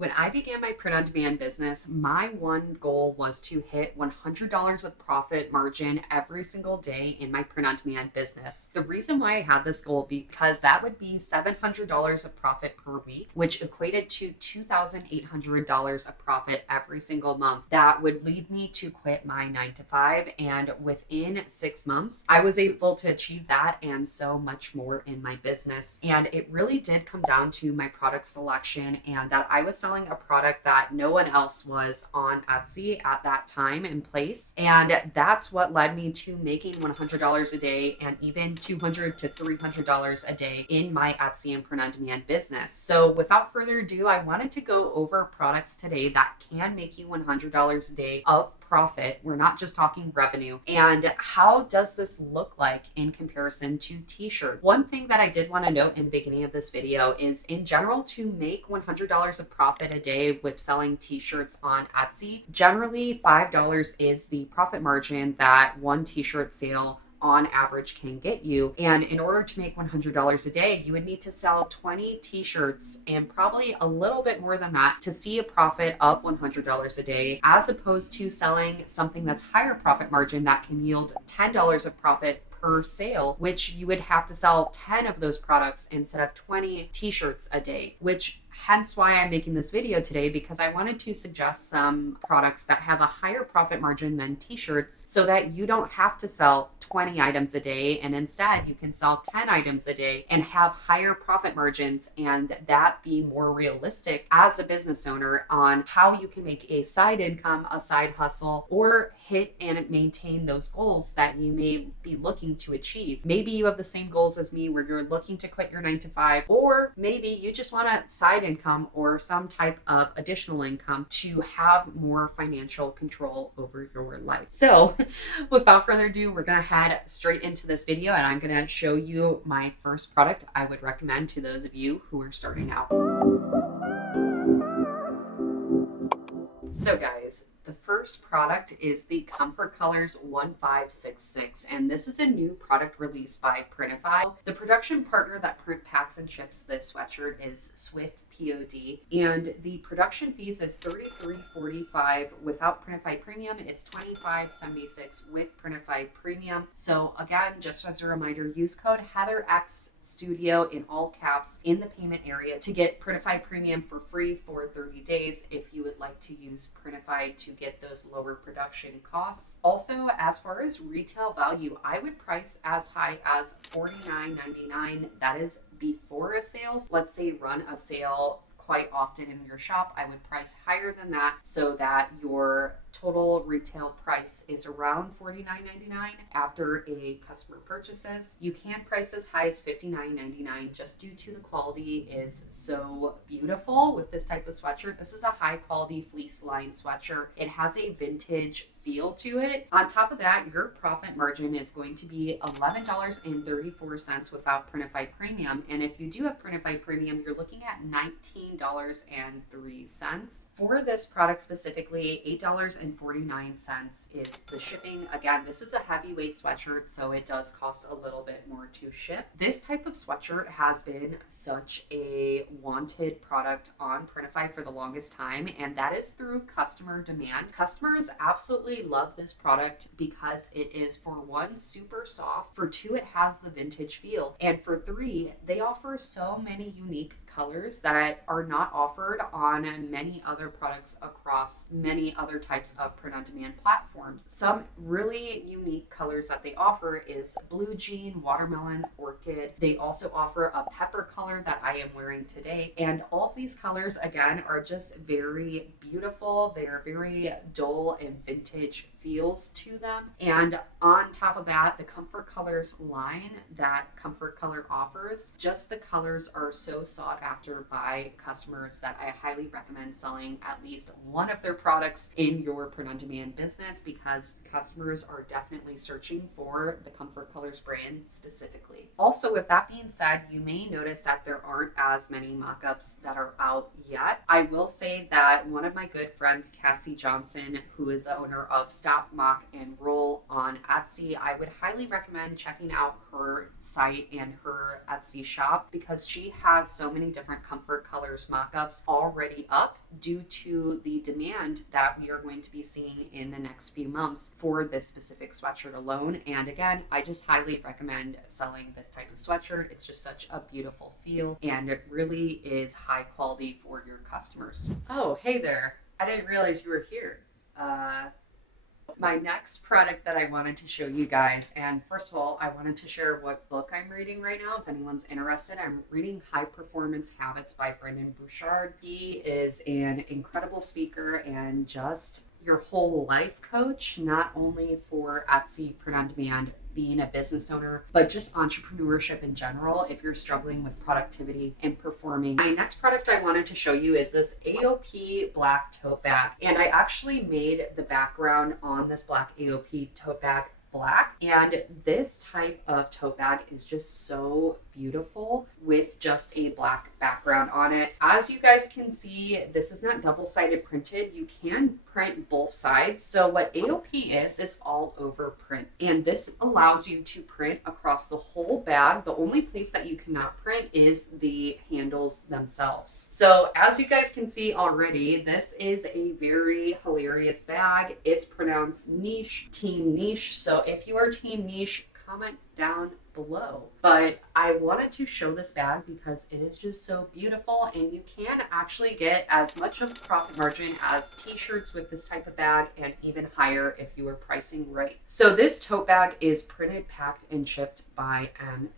When I began my print-on-demand business, my one goal was to hit $100 of profit margin every single day in my print-on-demand business. The reason why I had this goal because that would be $700 of profit per week, which equated to $2,800 of profit every single month. That would lead me to quit my 9 to 5, and within 6 months, I was able to achieve that and so much more in my business. And it really did come down to my product selection and that I was selling a product that no one else was on Etsy at that time and place. And that's what led me to making $100 a day and even $200 to $300 a day in my Etsy and print-on-demand business. So without further ado, I wanted to go over products today that can make you $100 a day of profit. We're not just talking revenue. And how does this look like in comparison to t-shirt? One thing that I did want to note in the beginning of this video is, in general, to make $100 of profit a day with selling t-shirts on Etsy, generally $5 is the profit margin that one t-shirt sale on average can get you. And in order to make $100 a day, you would need to sell 20 t-shirts and probably a little bit more than that to see a profit of $100 a day, as opposed to selling something that's higher profit margin that can yield $10 of profit per sale, which you would have to sell 10 of those products instead of 20 t-shirts a day, which hence why I'm making this video today, because I wanted to suggest some products that have a higher profit margin than t-shirts so that you don't have to sell 20 items a day, and instead you can sell 10 items a day and have higher profit margins, and that be more realistic as a business owner on how you can make a side income, a side hustle, or hit and maintain those goals that you may be looking to achieve. Maybe you have the same goals as me where you're looking to quit your 9 to 5, or maybe you just want a side income or some type of additional income to have more financial control over your life. So without further ado, we're going to head straight into this video, and I'm going to show you my first product I would recommend to those of you who are starting out. So guys, the first product is the Comfort Colors 1566, and this is a new product released by Printify. The production partner that print, packs, and ships this sweatshirt is Swift POD, and the production fees is $33.45 without Printify Premium. It's $25.76 with Printify Premium. So again, just as a reminder, use code HeatherXStudio in all caps in the payment area to get Printify Premium for free for 30 days if you would like to use Printify to get those lower production costs. Also, as far as retail value, I would price as high as $49.99. That is before a sale. Let's say run a sale quite often in your shop. I would price higher than that so that your total retail price is around $49.99 after a customer purchases. You can price as high as $59.99 just due to the quality is so beautiful with this type of sweatshirt. This is a high quality fleece lined sweatshirt. It has a vintage feel to it. On top of that, your profit margin is going to be $11.34 without Printify Premium. And if you do have Printify Premium, you're looking at $19.03. For this product specifically, $8.49 is the shipping. Again, this is a heavyweight sweatshirt, so it does cost a little bit more to ship. This type of sweatshirt has been such a wanted product on Printify for the longest time, and that is through customer demand. Customers absolutely love this product because it is, for one, super soft, for two, it has the vintage feel, and for three, they offer so many unique colors that are not offered on many other products across many other types of print-on-demand platforms. Some really unique colors that they offer is blue jean, watermelon, orchid. They also offer a pepper color that I am wearing today, and all of these colors again are just very beautiful. They are very dull and vintage feels to them. And on top of that, the Comfort Colors line that Comfort Color offers, just the colors are so sought after by customers that I highly recommend selling at least one of their products in your print-on-demand business, because customers are definitely searching for the Comfort Colors brand specifically. Also, with that being said, you may notice that there aren't as many mock-ups that are out yet. I will say that one of my good friends, Cassie Johnson, who is the owner of Stop, Mock, and Roll on Etsy, I would highly recommend checking out her site and her Etsy shop, because she has so many many different comfort colors mock-ups already up due to the demand that we are going to be seeing in the next few months for this specific sweatshirt alone. And again, I just highly recommend selling this type of sweatshirt. It's just such a beautiful feel, and it really is high quality for your customers. Oh, hey there. I didn't realize you were here. My next product that I wanted to show you guys, and first of all, I wanted to share what book I'm reading right now if anyone's interested. I'm reading High Performance Habits by Brendon Burchard. He is an incredible speaker and just your whole life coach, not only for Etsy print on demand, being a business owner, but just entrepreneurship in general if you're struggling with productivity and performing. My next product I wanted to show you is this AOP black tote bag. And I actually made the background on this black AOP tote bag black. And this type of tote bag is just so beautiful with just a black background on it. As you guys can see, this is not double-sided printed. You can print both sides. So what AOP is all over print. And this allows you to print across the whole bag. The only place that you cannot print is the handles themselves. So as you guys can see already, this is a very hilarious bag. It's pronounced niche, team niche. So if you are team niche, comment down below. But I wanted to show this bag because it is just so beautiful, and you can actually get as much of a profit margin as t-shirts with this type of bag, and even higher if you are pricing right. So this tote bag is printed, packed, and shipped by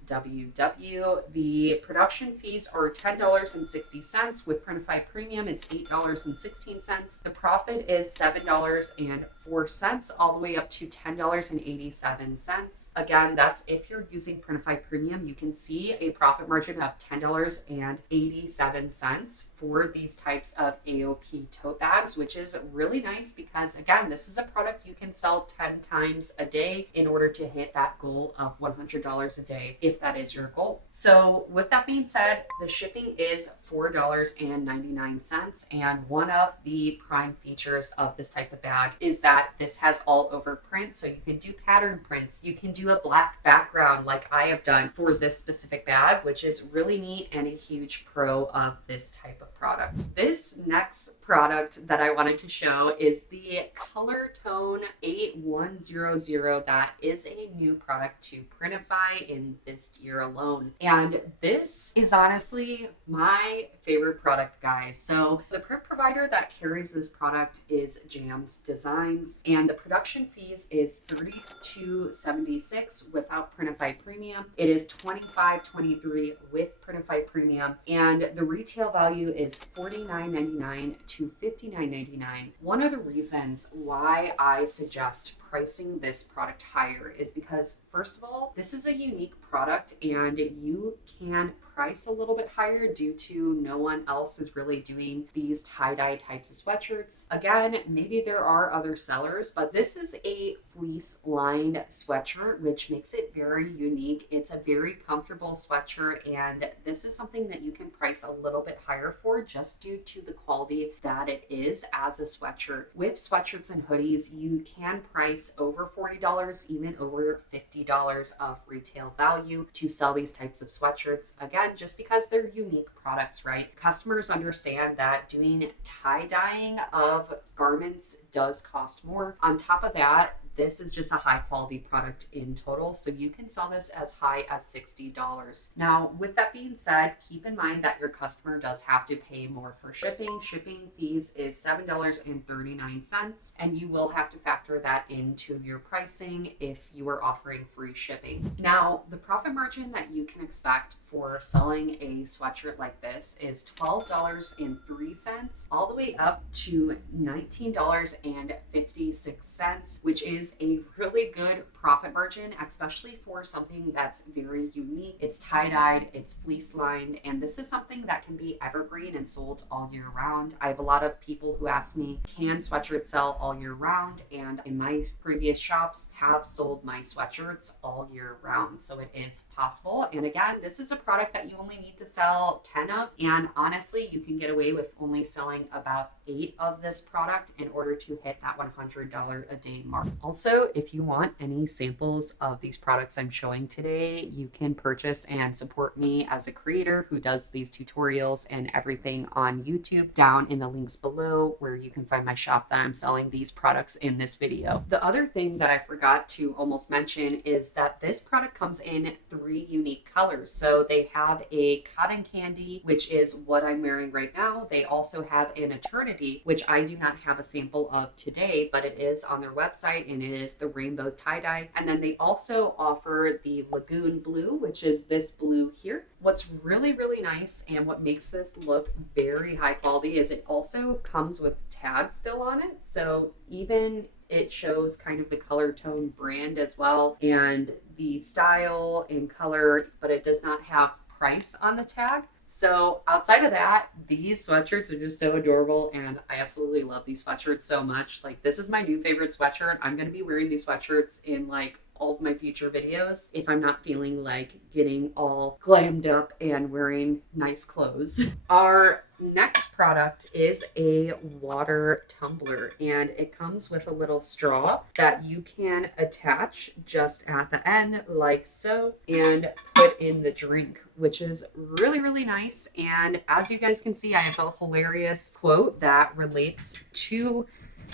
MWW. The production fees are $10.60. With Printify Premium, it's $8.16. The profit is $7.04 all the way up to $10.87. Again, that's if you're using Printify Premium. You can see a profit margin of $10.87 for these types of AOP tote bags, which is really nice because, again, this is a product you can sell 10 times a day in order to hit that goal of $100 a day, if that is your goal. So with that being said, the shipping is $4.99, and one of the prime features of this type of bag is that this has all over print, so you can do pattern prints. You can do a black background like I have done for this specific bag, which is really neat and a huge pro of this type of product. This next product that I wanted to show is the Color Tone 8100. That is a new product to Printify in this year alone. And this is honestly my favorite product, guys. So the print provider that carries this product is Jams Designs, and the production fees is $32.76 without Printify Premium. It is $25.23 with Printify Premium, and the retail value is $49.99 to $59.99. One of the reasons why I suggest pricing this product higher is because, first of all, this is a unique product and you can price a little bit higher due to no one else is really doing these tie-dye types of sweatshirts. Again, maybe there are other sellers, but this is a fleece lined sweatshirt, which makes it very unique. It's a very comfortable sweatshirt, and this is something that you can price a little bit higher for just due to the quality that it is as a sweatshirt. With sweatshirts and hoodies, you can price over $40, even over $50 of retail value to sell these types of sweatshirts. Again, just because they're unique products, right? Customers understand that doing tie-dyeing of garments does cost more. On top of that, this is just a high quality product in total, so you can sell this as high as $60. Now, with that being said, keep in mind that your customer does have to pay more for shipping. Shipping fees is $7.39, and you will have to factor that into your pricing if you are offering free shipping. Now, the profit margin that you can expect for selling a sweatshirt like this is $12.03 all the way up to $19.56, which is a really good profit margin, especially for something that's very unique. It's tie-dyed, it's fleece lined, and this is something that can be evergreen and sold all year round. I have a lot of people who ask me, can sweatshirts sell all year round? And in my previous shops have sold my sweatshirts all year round. So it is possible. And again, this is a product that you only need to sell 10 of. And honestly, you can get away with only selling about 8 of this product in order to hit that $100 a day mark. Also, if you want any samples of these products I'm showing today, you can purchase and support me as a creator who does these tutorials and everything on YouTube down in the links below, where you can find my shop that I'm selling these products in this video. The other thing that I forgot to almost mention is that this product comes in 3 unique colors. So they have a cotton candy, which is what I'm wearing right now. They also have an eternity, which I do not have a sample of today, but it is on their website, and it is the rainbow tie-dye. And then they also offer the lagoon blue, which is this blue here. What's really, really nice and what makes this look very high quality is it also comes with tags still on it. So even it shows kind of the color tone brand as well, and the style and color, but it does not have price on the tag. So outside of that, these sweatshirts are just so adorable, and I absolutely love these sweatshirts so much. Like, this is my new favorite sweatshirt. I'm going to be wearing these sweatshirts in like all of my future videos if I'm not feeling like getting all glammed up and wearing nice clothes. Our next product is a water tumbler, and it comes with a little straw that you can attach just at the end like so and put in the drink, which is really, really nice. And as you guys can see, I have a hilarious quote that relates to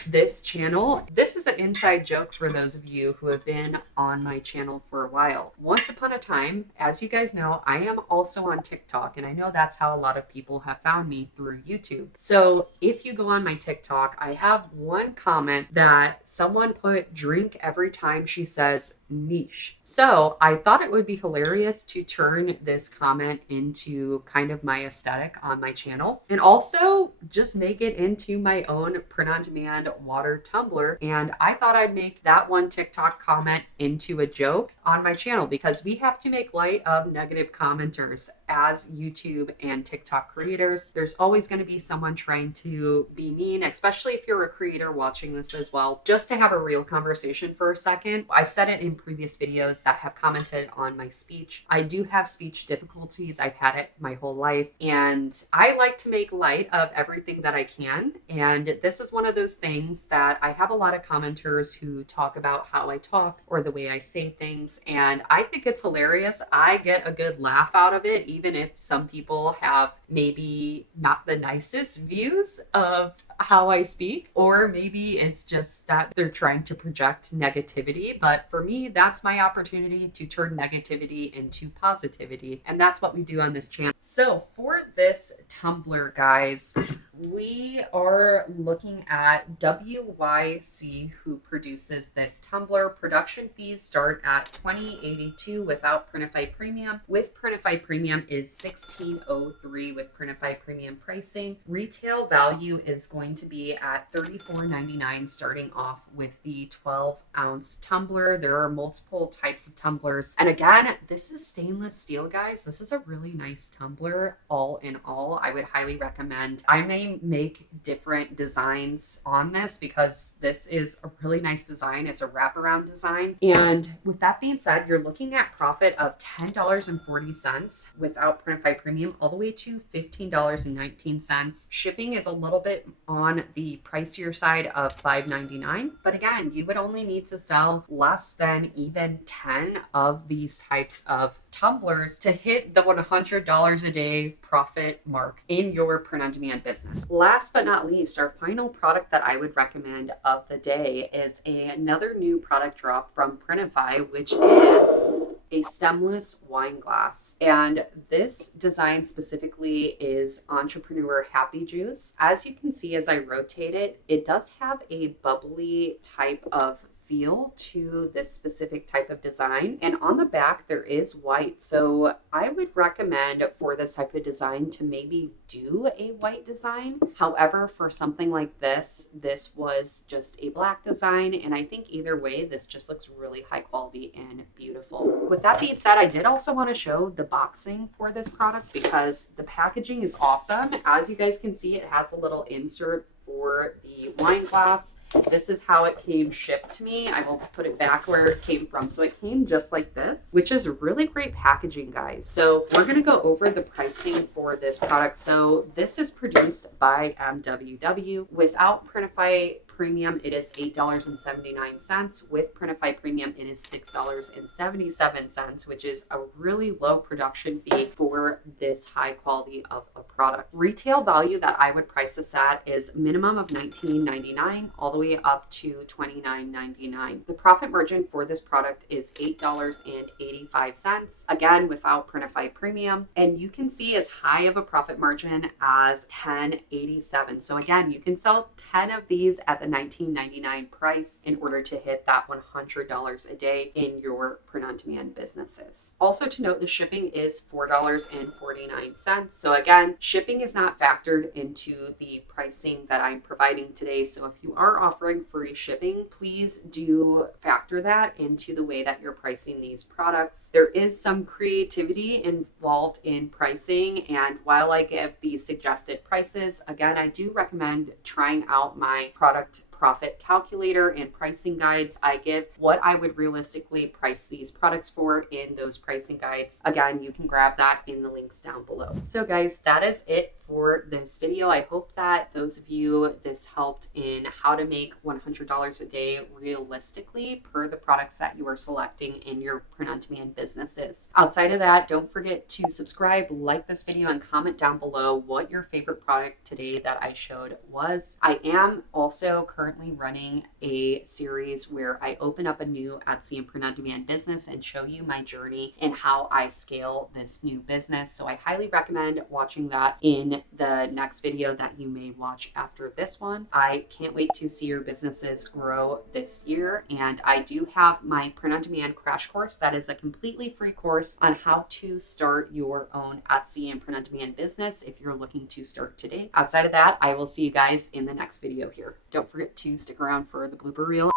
this channel. This is an inside joke for those of you who have been on my channel for a while. Once upon a time, as you guys know, I am also on TikTok, and I know that's how a lot of people have found me, through YouTube. So if you go on my TikTok, I have one comment that someone put drink every time she says niche. So I thought it would be hilarious to turn this comment into kind of my aesthetic on my channel, and also just make it into my own print-on-demand water tumbler. And I thought I'd make that one TikTok comment into a joke on my channel, because we have to make light of negative commenters as YouTube and TikTok creators. There's always going to be someone trying to be mean, especially if you're a creator watching this as well. Just to have a real conversation for a second, I've said it in previous videos that have commented on my speech. I do have speech difficulties. I've had it my whole life, and I like to make light of everything that I can. And this is one of those things that I have a lot of commenters who talk about how I talk or the way I say things, and I think it's hilarious. I get a good laugh out of it, even if some people have maybe not the nicest views of how I speak, or maybe it's just that they're trying to project negativity. But for me, that's my opportunity to turn negativity into positivity, and that's what we do on this channel. So for this tumbler, guys, we are looking at WYC, who produces this tumbler. Production fees start at $20.82 without Printify Premium. With Printify Premium is $16.03 with Printify Premium pricing. Retail value is going to be at $34.99, starting off with the 12-ounce tumbler. There are multiple types of tumblers, and again, this is stainless steel, guys. This is a really nice tumbler. All in all, I would highly recommend. I may make different designs on this because this is a really nice design. It's a wraparound design, and with that being said, you're looking at profit of $10.40 without Printify Premium, all the way to $15.19. Shipping is a little bit on the pricier side of $5.99, but again, you would only need to sell less than even 10 of these types of tumblers to hit the $100 a day profit mark in your print-on-demand business. Last but not least, our final product that I would recommend of the day is another new product drop from Printify, which is a stemless wine glass. And this design specifically is Entrepreneur Happy Juice. As you can see, as I rotate it, it does have a bubbly type of feel to this specific type of design, and on the back there is white. So I would recommend for this type of design to maybe do a white design. However, for something like this was just a black design, and I think either way this just looks really high quality and beautiful. With that being said, I did also want to show the boxing for this product because the packaging is awesome. As you guys can see, it has a little insert for the wine glass. This is how it came shipped to me. I will put it back where it came from. So it came just like this, which is really great packaging, guys. So we're going to go over the pricing for this product. So this is produced by MWW without Printify Premium, it is $8.79. With Printify Premium, it is $6.77, which is a really low production fee for this high quality of a product. Retail value that I would price this at is minimum of $19.99 all the way up to $29.99. The profit margin for this product is $8.85, again without Printify Premium, and you can see as high of a profit margin as $10.87. So again, you can sell 10 of these at the $19.99 price in order to hit that $100 a day in your print-on-demand businesses. Also to note, the shipping is $4.49. So again, shipping is not factored into the pricing that I'm providing today. So if you are offering free shipping, please do factor that into the way that you're pricing these products. There is some creativity involved in pricing, and while I give the suggested prices, again, I do recommend trying out my product profit calculator and pricing guides. I give what I would realistically price these products for in those pricing guides. Again, you can grab that in the links down below. So guys, that is it for this video. I hope that those of you this helped in how to make $100 a day realistically per the products that you are selecting in your print-on-demand businesses. Outside of that, don't forget to subscribe, like this video, and comment down below what your favorite product today that I showed was. I am also currently running a series where I open up a new Etsy and print-on-demand business and show you my journey and how I scale this new business. So I highly recommend watching that in the next video that you may watch after this one. I can't wait to see your businesses grow this year. And I do have my print-on-demand crash course that is a completely free course on how to start your own Etsy and print-on-demand business if you're looking to start today. Outside of that, I will see you guys in the next video here. Don't forget to stick around for the blooper reel.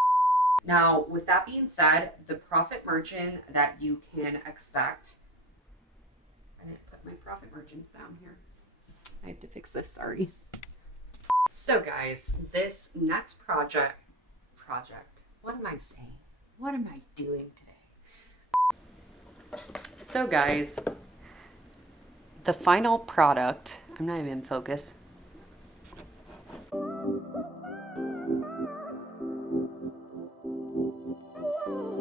Now, with that being said, the profit margin that you can expect, I didn't put my profit margins down here. I have to fix this, sorry. So guys, this next project, what am I saying? What am I doing today? So guys, the final product, I'm not even in focus.